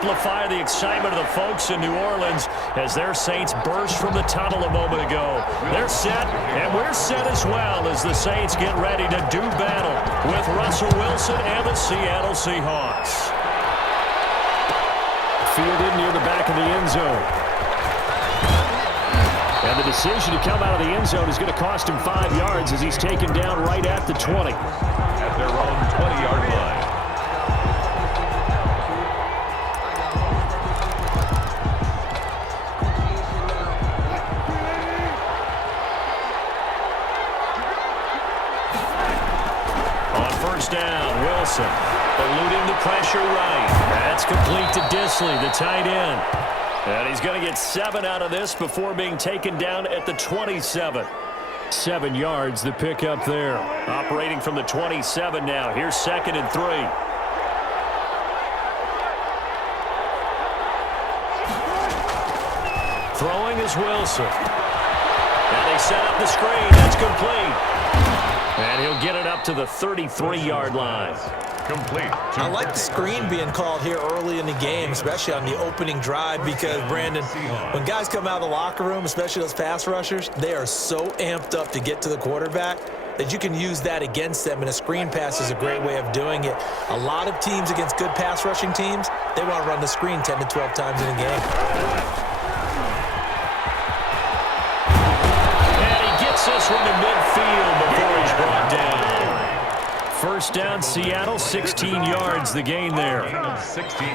Amplify the excitement of the folks in New Orleans as their Saints burst from the tunnel a moment ago. They're set, and we're set as well as the Saints get ready to do battle with Russell Wilson and the Seattle Seahawks. Fielded near the back of the end zone. And the decision to come out of the end zone is going to cost him 5 yards as he's taken down right at the 20. At their own 20-yard line. Down, Wilson eluding the pressure right. That's complete to Disley, the tight end. And he's going to get 7 out of this before being taken down at the 27. 7 yards, the pickup there. Operating from the 27 now. Here's 2nd and 3. Throwing is Wilson. Now they set up the screen. That's complete. And he'll get it up to the 33-yard line. Complete. I like the screen being called here early in the game, especially on the opening drive, because, Brandon, when guys come out of the locker room, especially those pass rushers, they are so amped up to get to the quarterback that you can use that against them, and a screen pass is a great way of doing it. A lot of teams against good pass rushing teams, they want to run the screen 10 to 12 times in a game. This one to midfield before he's brought down. First down, Seattle, 16 yards, the gain there.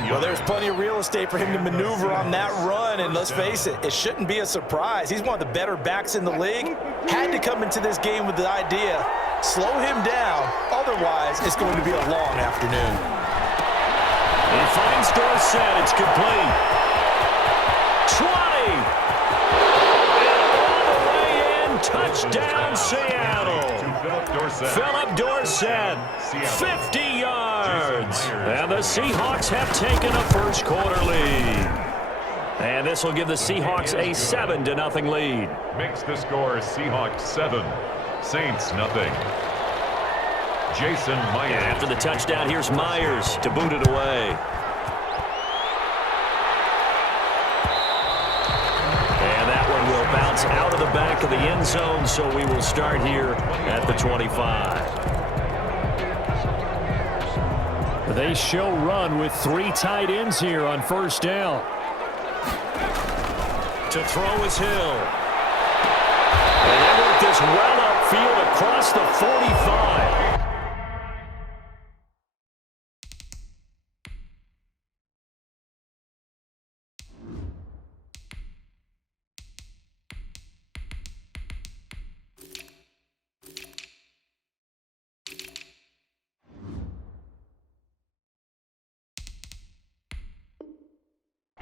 Well, there's plenty of real estate for him to maneuver on that run, and let's face it, it shouldn't be a surprise. He's one of the better backs in the league. Had to come into this game with the idea, slow him down, otherwise it's going to be a long afternoon. He finds Dorsett, it's complete. 20! Touchdown, Seattle. Philip Dorsett, 50 yards. And the Seahawks have taken a first quarter lead. And this will give the Seahawks a 7-0 lead. Makes the score Seahawks 7, Saints nothing. Jason Myers. And after the touchdown, here's Myers to boot it away. Bounce out of the back of the end zone, so we will start here at the 25. They show run with 3 tight ends here on first down. To throw is Hill. And they work this well upfield across the 45.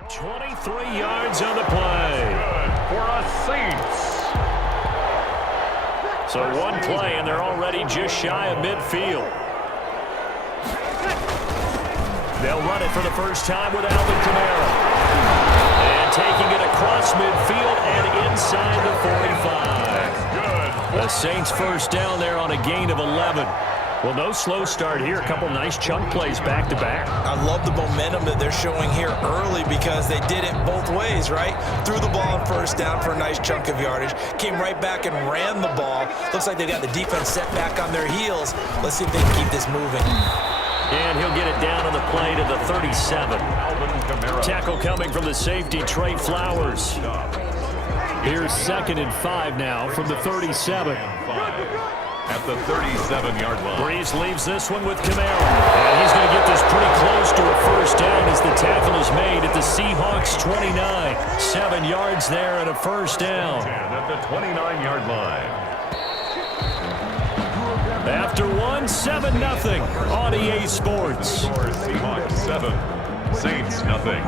.23 yards on the play. For us Saints. So one play, and they're already just shy of midfield. They'll run it for the first time with Alvin Kamara. And taking it across midfield and inside the 45. The Saints first down there on a gain of 11. Well, no slow start here. A couple nice chunk plays back-to-back. I love the momentum that they're showing here early because they did it both ways, right? Threw the ball on first down for a nice chunk of yardage. Came right back and ran the ball. Looks like they got the defense set back on their heels. Let's see if they can keep this moving. And he'll get it down on the play to the 37. Tackle coming from the safety, Trey Flowers. Here's 2nd and 5 now from the 37. At the 37-yard line. Breeze leaves this one with Kamara. And he's going to get this pretty close to a first down as the tackle is made at the Seahawks 29. 7 yards there and a first down. At the 29-yard line. After one, 7-0 on EA Sports. Seahawks 7, Saints nothing.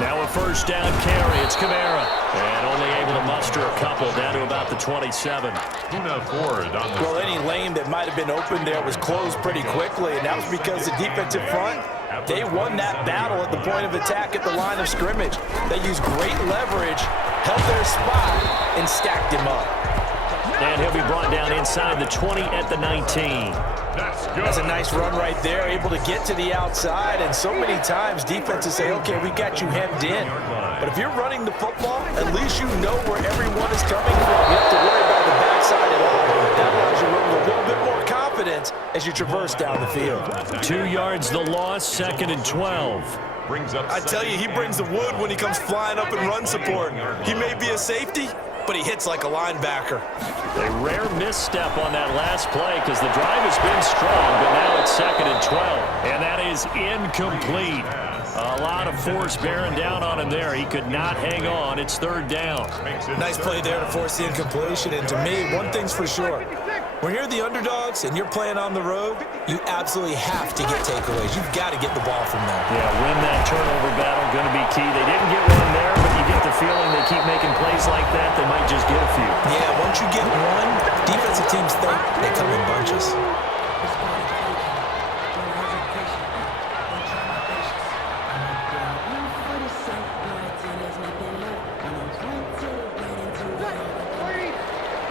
Now a first down carry. It's Kamara. And only able to muster a couple down to about the 27. Well, any lane that might have been open there was closed pretty quickly, and that was because the defensive front, they won that battle at the point of attack at the line of scrimmage. They used great leverage, held their spot, and stacked him up. And he'll be brought down inside the 20 at the 19. That's a nice run right there, able to get to the outside. And so many times defenses say, okay, we got you hemmed in. But if you're running the football, at least you know where everyone is coming from. You have to worry about the backside at all. That allows you to run with a little bit more confidence as you traverse down the field. 2 yards the loss, 2nd and 12. I tell you, he brings the wood when he comes flying up in run support. He may be a safety, but he hits like a linebacker. A rare misstep on that last play because the drive has been strong, but now it's 2nd and 12. And that is incomplete. A lot of force bearing down on him there. He could not hang on. It's 3rd down. Nice play there to force the incompletion. And to me, one thing's for sure. When you're the underdogs and you're playing on the road, you absolutely have to get takeaways. You've got to get the ball from them. Yeah, win that turnover battle, going to be key. They didn't get one there, but you get the feeling they keep making plays like that, they might just get a few. Yeah, once you get one, defensive teams think they come in bunches.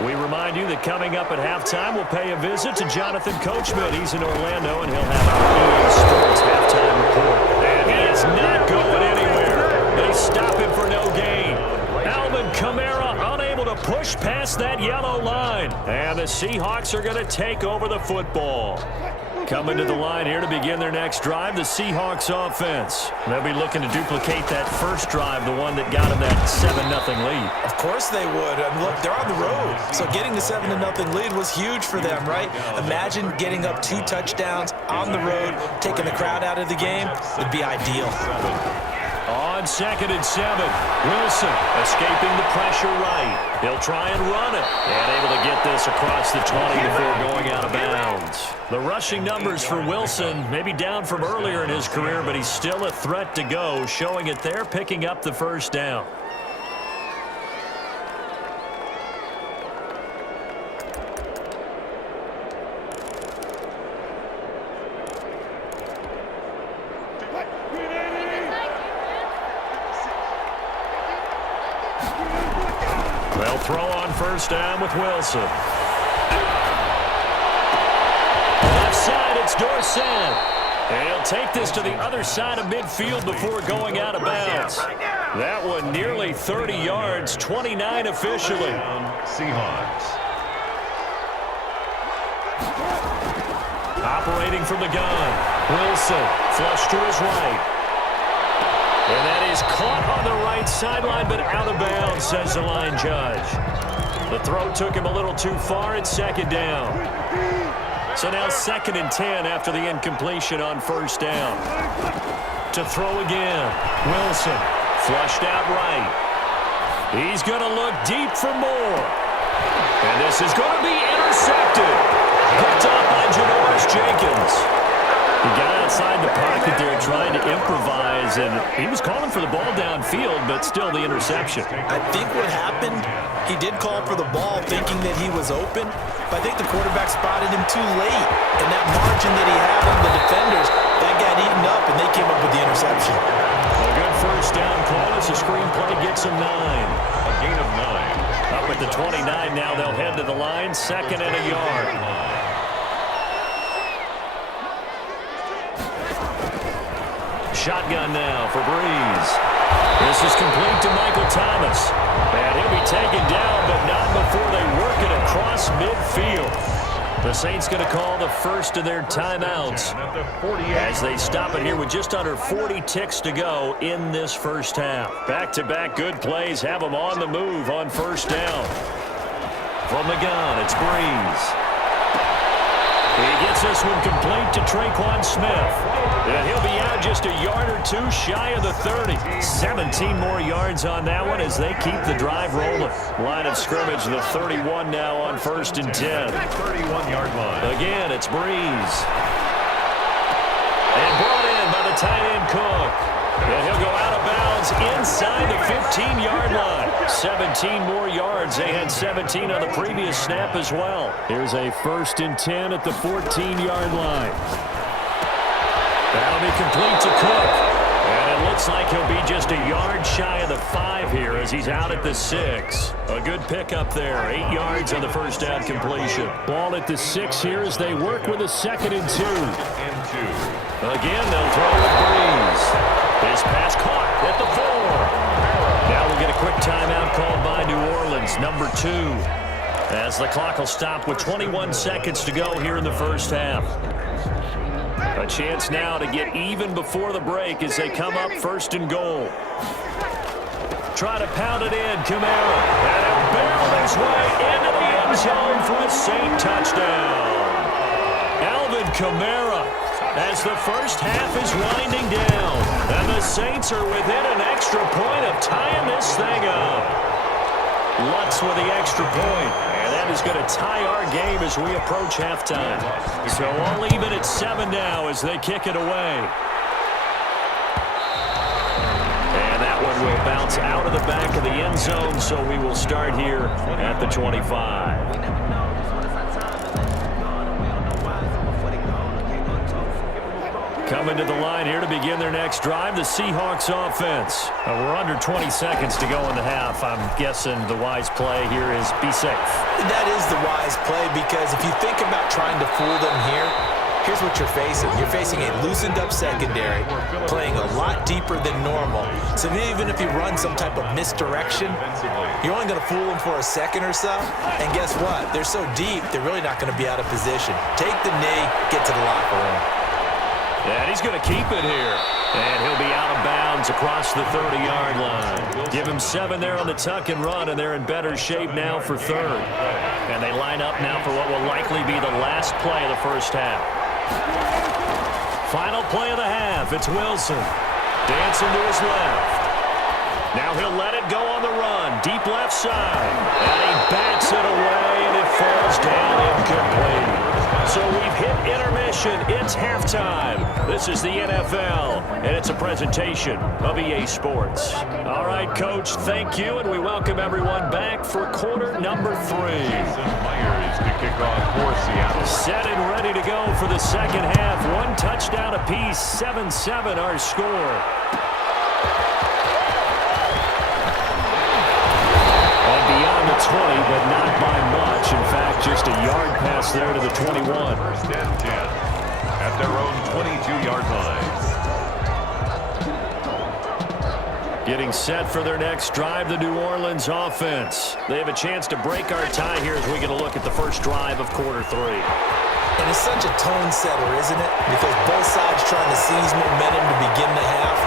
We remind you that coming up at halftime, we'll pay a visit to Jonathan Coachman. He's in Orlando, and he'll have our EA Sports halftime report. And he is not going anywhere. They stop him for no gain. Alvin Kamara unable to push past that yellow line. And the Seahawks are going to take over the football. Coming to the line here to begin their next drive, the Seahawks offense. They'll be looking to duplicate that first drive, the one that got them that 7-0 lead. Of course they would. I mean, look, they're on the road. So getting the 7-0 lead was huge for them, right? Imagine getting up 2 touchdowns on the road, taking the crowd out of the game. It'd be ideal. On 2nd and 7, Wilson escaping the pressure right. He'll try and run it. And able to get this across the 20 before going out of bounds. The rushing numbers for Wilson maybe down from earlier in his career, but he's still a threat to go, showing it there, picking up the first down. They'll throw on first down with Wilson. Left side, it's Dorsett. And he'll take this to the other side of midfield before going out of bounds. That one nearly 30 yards, 29 officially. Seahawks. Operating from the gun. Wilson, flush to his right. And that is caught on the right sideline, but out of bounds, says the line judge. The throw took him a little too far. It's 2nd down. So now 2nd and 10 after the incompletion on first down. To throw again. Wilson, flushed out right. He's going to look deep for more. And this is going to be intercepted. Picked up by Janoris Jenkins. He got outside the pocket there trying to improvise, and he was calling for the ball downfield, but still the interception. I think what happened, he did call for the ball thinking that he was open, but I think the quarterback spotted him too late. And that margin that he had on the defenders, that got eaten up, and they came up with the interception. A good first down call as the screenplay gets him 9. A gain of 9. Up at the 29 now, they'll head to the line, 2nd and a yard. Shotgun now for Breeze. This is complete to Michael Thomas. And he'll be taken down, but not before they work it across midfield. The Saints going to call the first of their timeouts as they stop it here with just under 40 ticks to go in this first half. Back-to-back good plays have them on the move on first down. From the gun, it's Breeze. He gets this one complete to Traquan Smith. And he'll be out just a yard or two shy of the 30. 17 more yards on that one as they keep the drive rolling. Line of scrimmage, the 31 now on 1st and 10. 31-yard line. Again, it's Breeze. And brought in by the tight end Cook. And he'll go out of bounds inside the 15-yard line. 17 more yards. They had 17 on the previous snap as well. Here's a 1st and 10 at the 14-yard line. That'll be complete to Cook. And it looks like he'll be just a yard shy of the 5 here as he's out at the 6. A good pickup there. 8 yards on the first down completion. Ball at the 6 here as they work with a 2nd and 2. Again, they'll throw with Breeze. His pass caught at the 4. Now we'll get a quick timeout called by New Orleans, number 2. As the clock will stop with 21 seconds to go here in the first half. A chance now to get even before the break as they come up 1st and goal. Try to pound it in, Kamara. And he'll barrel his way into the end zone for a Saint touchdown. Alvin Kamara, as the first half is winding down. And the Saints are within an extra point of tying this thing up. Lutz with the extra point. And that is going to tie our game as we approach halftime. So all even at 7 now as they kick it away. And that one will bounce out of the back of the end zone, so we will start here at the 25. Coming to the line here to begin their next drive, the Seahawks offense. We're under 20 seconds to go in the half. I'm guessing the wise play here is be safe. That is the wise play because if you think about trying to fool them here, here's what you're facing. You're facing a loosened up secondary, playing a lot deeper than normal. So even if you run some type of misdirection, you're only going to fool them for a second or so. And guess what? They're so deep, they're really not going to be out of position. Take the knee, get to the locker room. And he's going to keep it here. And he'll be out of bounds across the 30-yard line. Give him 7 there on the tuck and run, and they're in better shape now for 3rd. And they line up now for what will likely be the last play of the first half. Final play of the half. It's Wilson. Dancing to his left. Now he'll let it go on the run. Deep left side. And he bats it away, and it falls down incomplete. So we've hit intermission. It's halftime. This is the NFL, and it's a presentation of EA Sports. All right, Coach, thank you, and we welcome everyone back for quarter number 3. Myers to kick off for Seattle. Set and ready to go for the second half. 1 touchdown apiece, 7-7 our score. Beyond the 20, but not by much. In fact, just a yard pass there to the 21. 1st and 10 at their own 22-yard line. Getting set for their next drive, the New Orleans offense. They have a chance to break our tie here as we get a look at the first drive of quarter 3. And it's such a tone setter, isn't it? Because both sides trying to seize momentum to begin the half.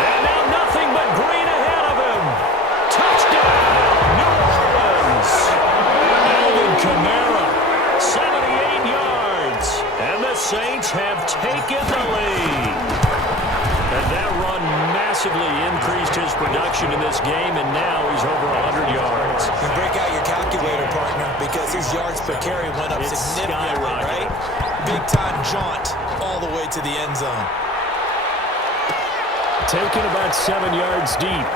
And now nothing but green ahead of him. Touchdown, New Orleans. Alvin Kamara, 78 yards. And the Saints have taken the lead. And that run massively increased his production in this game, and now he's over 100 yards. You break out your calculator, partner, because his yards per carry went up significantly, right? Big-time jaunt all the way to the end zone. Taken about 7 yards deep.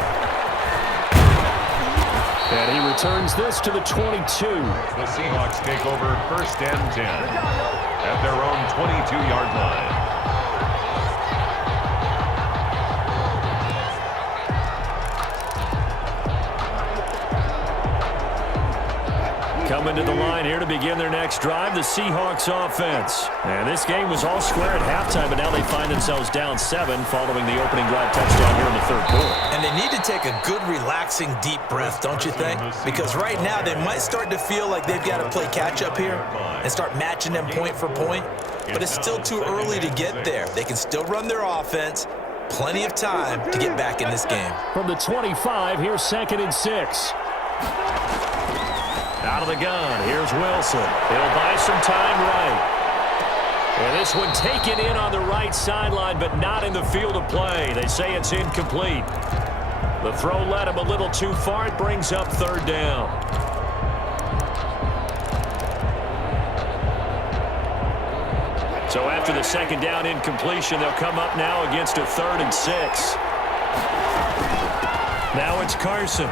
And he returns this to the 22. The Seahawks take over 1st and 10 at their own 22-yard line. Coming to the line here to begin their next drive, the Seahawks offense. And this game was all square at halftime, but now they find themselves down 7 following the opening drive touchdown here in the 3rd quarter. And they need to take a good, relaxing, deep breath, don't you think? Because right now they might start to feel like they've got to play catch-up here and start matching them point for point. But it's still too early to get there. They can still run their offense. Plenty of time to get back in this game. From the 25, here's 2nd and 6. Out of the gun, here's Wilson. He'll buy some time right. And this one taken in on the right sideline, but not in the field of play. They say it's incomplete. The throw led him a little too far. It brings up 3rd down. So after the 2nd down incompletion, they'll come up now against a 3rd and 6. Now it's Carson.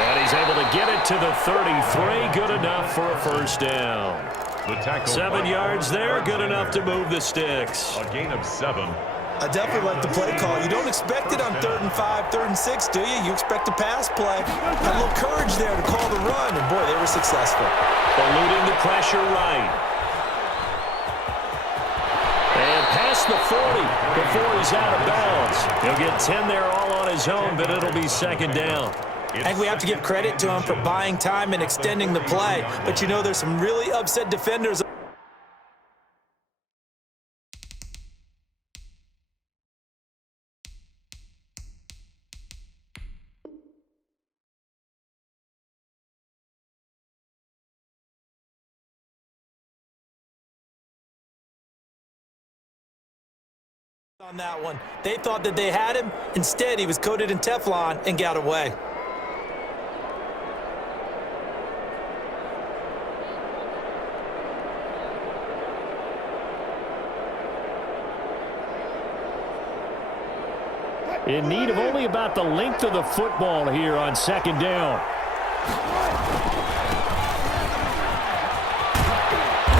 And he's able to get it to the 33. Good enough for a 1st down. 7 yards there. Good enough to move the sticks. A gain of 7. I definitely like the play call. You don't expect it on 3rd and 5, 3rd and 6, do you? You expect a pass play. Had a little courage there to call the run, and boy, they were successful. Eluding the pressure right. And past the 40 before he's out of bounds. He'll get 10 there all on his own, but it'll be 2nd down. I think we have to give credit to him for buying time and extending the play. But you know, there's some really upset defenders. On that one, they thought that they had him. Instead, he was coated in Teflon and got away. In need of only about the length of the football here on 2nd down.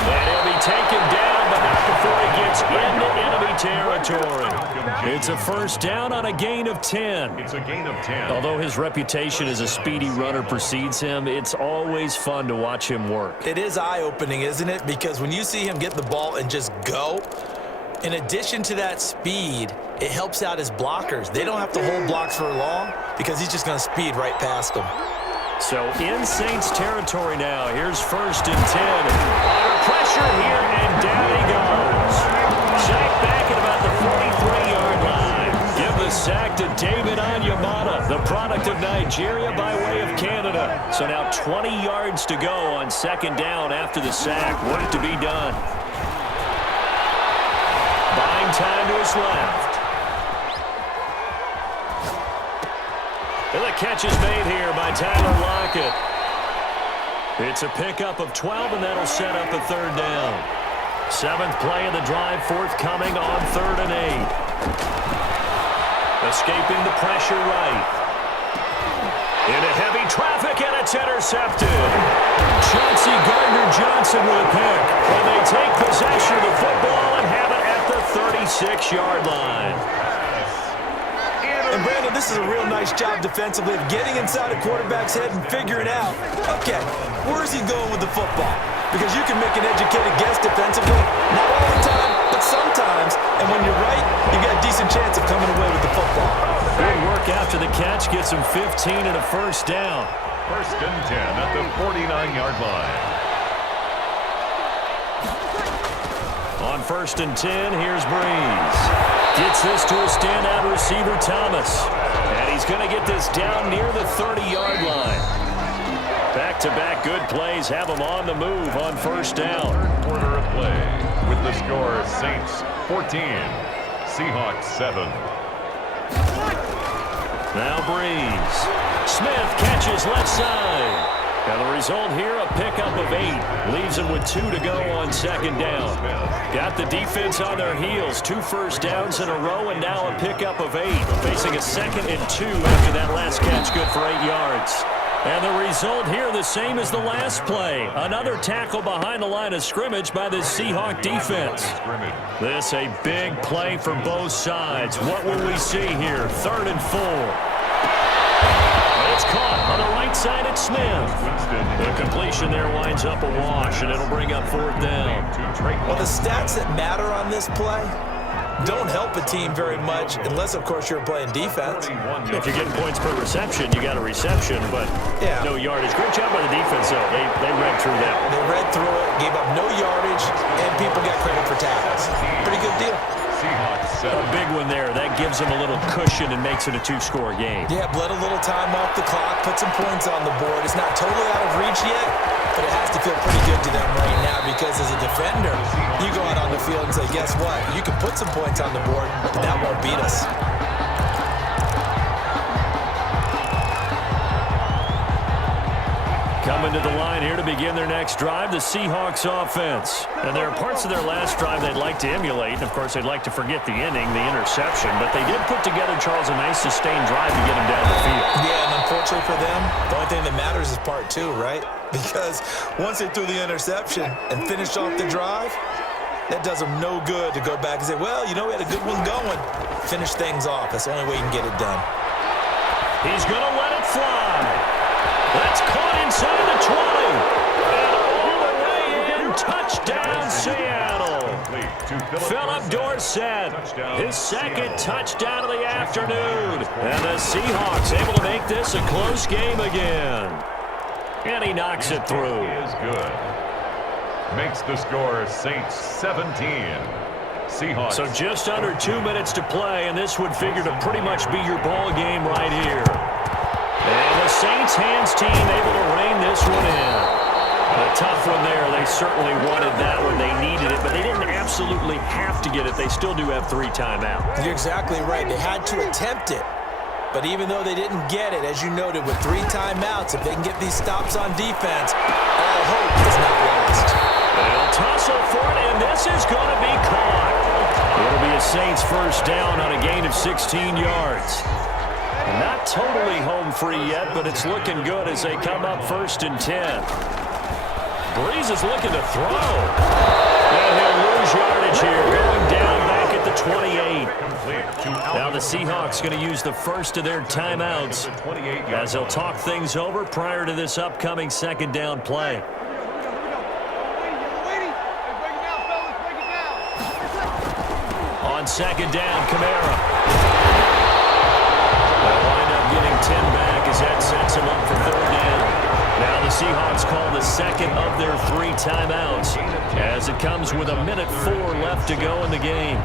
And he'll be taken down, but not before he gets into enemy territory. It's a 1st down on a gain of 10. It's a gain of 10. Although his reputation as a speedy runner precedes him, it's always fun to watch him work. It is eye-opening, isn't it? Because when you see him get the ball and just go, in addition to that speed, it helps out his blockers. They don't have to hold blocks for long because he's just going to speed right past them. So in Saints territory now. Here's 1st and 10. Under pressure here, and down he goes. Sacked back at about the 43-yard line. Give the sack to David Onyemata, the product of Nigeria by way of Canada. So now 20 yards to go on 2nd down after the sack. Work to be done. Buying time to his left. And the catch is made here by Tyler Lockett. It's a pickup of 12, and that'll set up a 3rd down. 7th play of the drive forthcoming on 3rd and 8. Escaping the pressure right. Into heavy traffic, and it's intercepted. Chauncey Gardner-Johnson with a pick. And they take possession of the football and have it at the 36-yard line. And Brandon, this is a real nice job defensively of getting inside a quarterback's head and figuring out, okay, where is he going with the football? Because you can make an educated guess defensively, not all the time, but sometimes. And when you're right, you got a decent chance of coming away with the football. Good work after the catch gets him 15 and a 1st down. 1st and 10 at the 49-yard line. On 1st and 10, here's Breeze. Gets this to a standout receiver, Thomas. And he's going to get this down near the 30-yard line. Back-to-back good plays have him on the move on 1st down. 3rd quarter of play with the score Saints 14, Seahawks 7. Now Breeze. Smith catches left side. And the result here, a pickup of 8. Leaves him with 2 to go on 2nd down. Got the defense on their heels. 2 1st downs in a row, and now a pickup of 8. Facing a 2nd and 2 after that last catch, good for 8 yards. And the result here, the same as the last play. Another tackle behind the line of scrimmage by the Seahawk defense. This a big play for both sides. What will we see here? 3rd and 4. It's caught on the right side at Smith. The completion there winds up a wash, and it'll bring up 4th down. Well, the stats that matter on this play don't help a team very much unless, of course, you're playing defense. If you're getting points per reception, you got a reception, but no yardage. Great job by the defense, though. They read through that. They read through it, gave up no yardage, and people got credit for tackles. Pretty good deal. A big one there. That gives them a little cushion and makes it a 2-score game. Yeah, bled a little time off the clock, put some points on the board. It's not totally out of reach yet, but it has to feel pretty good to them right now because as a defender, you go out on the field and say, guess what? You can put some points on the board, but that won't beat us. Coming to the line here to begin their next drive, the Seahawks offense. And there are parts of their last drive they'd like to emulate. And, of course, they'd like to forget the inning, the interception. But they did put together, Charles, a nice sustained drive to get them down the field. Yeah, and unfortunately for them, the only thing that matters is part 2, right? Because once they threw the interception and finished off the drive, That does him no good to go back and say, well, you know, we had a good one going. Finish things off. That's the only way you can get it done. He's going to let it fly. That's caught inside the 20. And all the way in. Touchdown, Seattle. Philip Dorsett, his second touchdown of the afternoon. And the Seahawks able to make this a close game again. And he knocks it through. He is good. Makes the score Saints 17. Seahawks. So just under 2 minutes to play, and this would figure to pretty much be your ball game right here. And the Saints hands team able to rein this one in. A tough one there. They certainly wanted that one. They needed it, but they didn't absolutely have to get it. They still do have 3 timeouts. You're exactly right. They had to attempt it. But even though they didn't get it, as you noted, with 3 timeouts, if they can get these stops on defense, all hope is not lost. They'll tussle for it, and this is going to be caught. It'll be a Saints first down on a gain of 16 yards. Not totally home free yet, but it's looking good as they come up 1st and 10. Breeze is looking to throw. And he'll lose yardage here, going down back at the 28. Now the Seahawks going to use the first of their timeouts as they'll talk things over prior to this upcoming second down play. On second down, Kamara. They'll wind up getting 10 back as that sets him up for 3rd down. Now the Seahawks call the second of their 3 timeouts as it comes with 1:04 left to go in the game.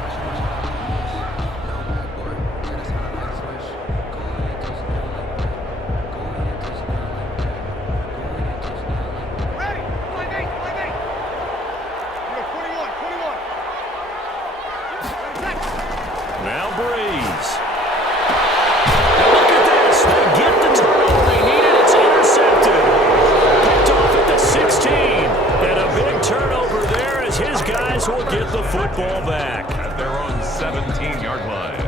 Now Breeze. And look at this. They get the turnover they needed. It's intercepted. Picked off at the 16. And a big turnover there as his guys will get the football back. At their own 17-yard line.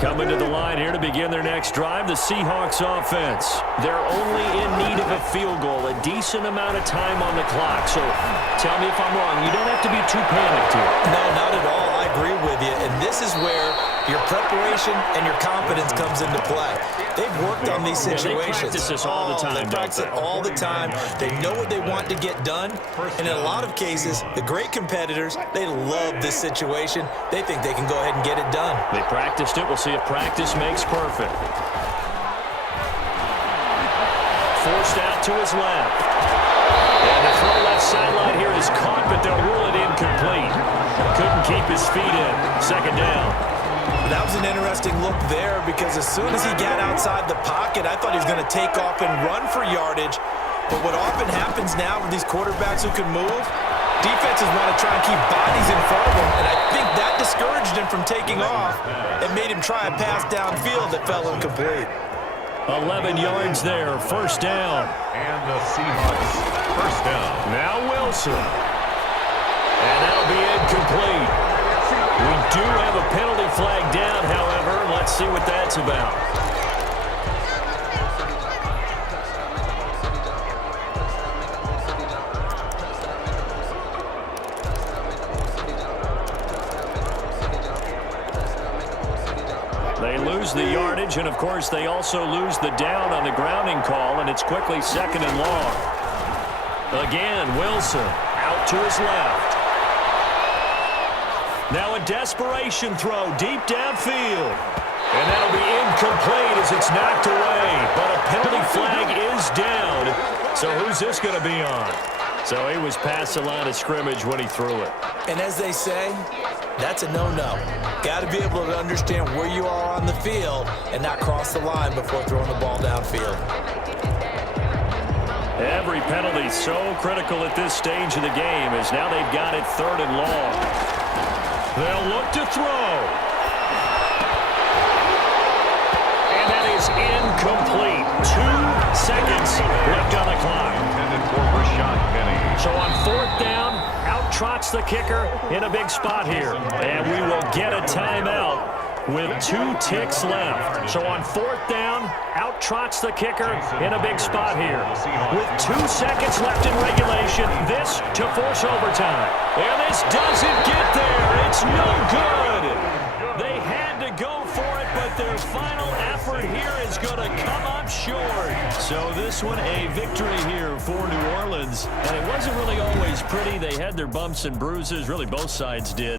Coming to the line here to begin their next drive, the Seahawks offense. They're only in need of a field goal, a decent amount of time on the clock. So tell me if I'm wrong. You don't have to be too panicked here. No, not at all. I agree with you. And this is where your preparation and your confidence comes into play. They've worked on these situations. They practice this all the time. They practice it all the time. They know what they want to get done. And in a lot of cases, the great competitors, they love this situation. They think they can go ahead and get it done. They practiced it. We'll see if practice makes perfect. Forced out to his left. And the throw left sideline here is caught, but they'll rule it incomplete. Couldn't keep his feet in. Second down. That was an interesting look there because as soon as he got outside the pocket, I thought he was going to take off and run for yardage. But what often happens now with these quarterbacks who can move, defenses want to try and keep bodies in front of them, and I think that discouraged him from taking off and made him try a pass downfield that fell incomplete. 11 yards there, first down. And the Seahawks first down. Now Wilson. And that'll be incomplete. We do have a penalty flag down, however. Let's see what that's about. They lose the yardage, and of course they also lose the down on the grounding call, and it's quickly 2nd and long. Again, Wilson out to his left. Now a desperation throw deep downfield. And that'll be incomplete as it's knocked away. But a penalty flag is down. So who's this going to be on? So he was past the line of scrimmage when he threw it. And as they say, that's a no-no. Got to be able to understand where you are on the field and not cross the line before throwing the ball downfield. Every penalty so critical at this stage of the game as now they've got it 3rd and long. They'll look to throw. And that is incomplete. 2 seconds left on the clock. Intended for Rashad Penny. So on 4th down, out trots the kicker in a big spot here. And we will get a timeout with 2 ticks left. So on 4th down, out trots the kicker in a big spot here. With 2 seconds left in regulation, this to force overtime. And this doesn't get there. It's no good. They had to go for it, but their final effort here is going to come up short. So this one a victory here for New Orleans. And it wasn't really always pretty. They had their bumps and bruises. Really, both sides did.